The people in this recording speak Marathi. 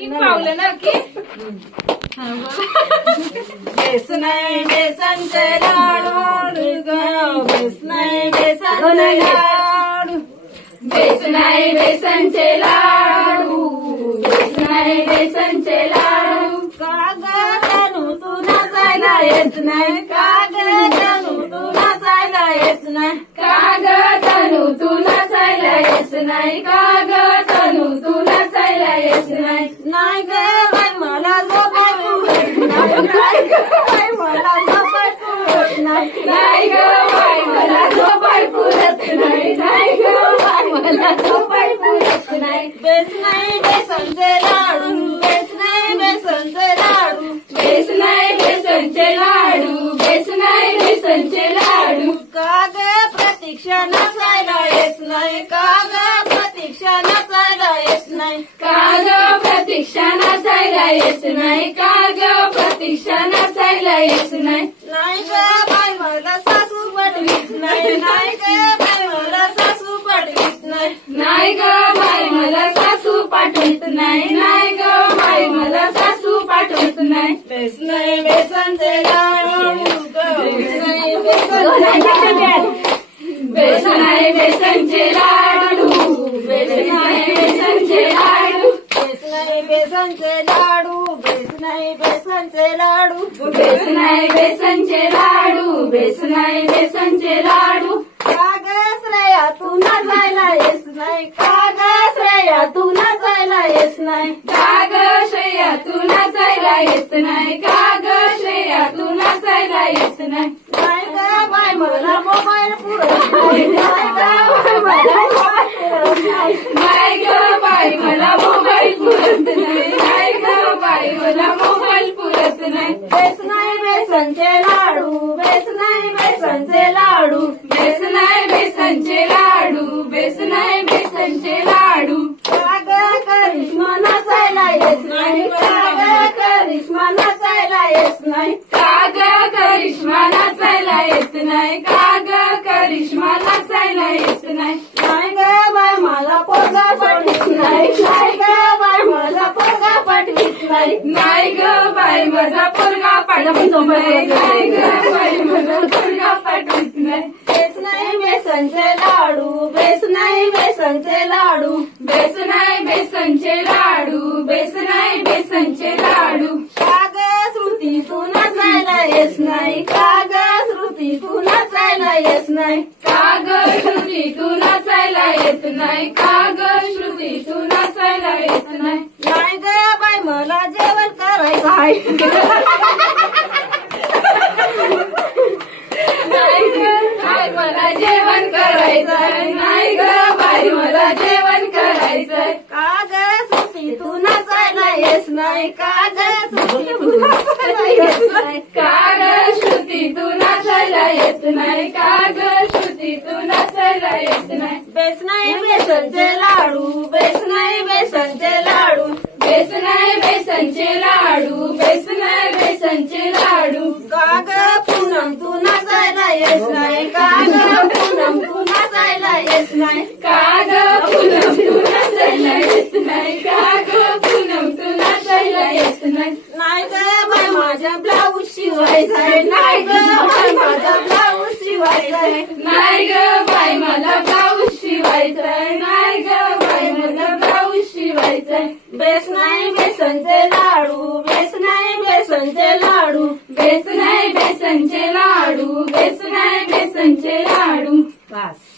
पावलं ना की बेस नाही बेसनचे लाडू बेस नाही बेसनचे लाडू बेस नाही बेसनचे लाडू बेस नाही बेसनचे लाडू काग तनू तू नाचायला येत नाही काग तनू तू नाचायला येत नाही काग तनू तू नाचायला येत नाही काग तनू तू नाचायला येत नाही नाही ग बाई मला झोपायला नाही ग बाई मला झोपायला नाही ग बाई मला झोपाय पुरत नाही नाही ग बाई मला झोपाय पुरत नाही बेस नाही बेसनचे लाडू बेस नाही बेसनचे लाडू बेस नाही बेसनचे लाडू बेस नाही बेसनचे लाडू काग प्रतीक्षा नाचायला येत नाही काग प्रतीक्षा नाचायला येत नाही काग प्रतीक्षा नाचायला येत नाही काग प्रतीक्षा नाचायला येत नाही नाही ग बाई मला सासू पटवीत नाही नाही ग बाई मला सासू पटवीत नाही नाही ग बाई मला सासू पाठवत नाही नाही ग बाई मला सासू पाठवत नाही बेस नाही बेसनचे लाडू बेस नाही बेस नाही बेसनचे लाडू बेस नाही बेसनचे लाडू बेस नाही बेसनचे लाडू बेस नाही बेसनचे लाडू बेस नाही बेसनचे लाडू बेस नाही बेसनचे लाडू काग श्रेया तू नाचायला येस नाही काग श्रेया तू नाचायला येस नाही काग श्रेया तू नाचायला येत नाही काग श्रेया तू नाचायला येत नाही नाही ग बाई मला मोबाईल पुरत नाही नाही ग बाई मला मोबाईल पुरत नाही नाही ग बाई मला मोबाईल पुरत नाही बेस नाही बेसनचे लाडू बेस नाही बेसनचे लाडू बेस नाही बेसनचे लाडू बेस नाही बेसनचे लाडू काग करिश्मा नाचायला येत नाही काग करिश्मा नाचायला येत नाही काग करिश्मा नाचायला येत नाही काग करिश्मा नाचायला येत नाही नाही ग बाई मला पोरगा पटवीत नाही नाही ग बाई मला पोरगा पटवीत नाही नाही ग बाई माझा पोरगा पाठवीत नाही नाही ग बाई माझा पोरगा पाठवीत नाही बेस नाही बेसनचे लाडू बेस नाही बेसनचे लाडू बेस नाही बेसनचे लाडू बेस नाही बेसनचे लाडू काग श्रुती तू नाचायला येस नाही काग श्रुती तू नाचायला येस नाही काग श्रुती तू नाचायला येत नाही काग श्रुती तू नाचायला येत नाही नाही ग बाई मला जेवण करायचं आहे नाही ग बाई मला जेवण करायचंय नाही ग बाई मला जेवण करायचंय काग श्रुती तू नाचायला येस नाही काग श्रुती तू नाचायला येत नाही काग श्रुती तू नाचायला येत नाही काग श्रुती तू नाचायला येत नाही बेस नाही बेसनचे लाडू बेस नाही बेसनचे लाडू बेस नाही बेसनचे लाडू बेस नाही बेसनचे लाडू काग पूनम तू नाचायला येत नाही काग पूनम तू नाचायला येत नाही काग पूनम तू नाचायला येत नाही काग पूनम तू नाचायला येत नाही नाही ग बाई माझा ब्लाऊज शिवायचाय नाही ग बाई माझा ब्लाऊज शिवायचाय नाही ग बाई मला ब्लाऊज शिवायचाय नाही ग बाई मला ब्लाऊज शिवायचाय बेस नाही बेसनचे लाडू बेस नाही बेसनचे लाडू बेस नाही बेसनचे लाडू बेस नाही बेसनचे लाडू बस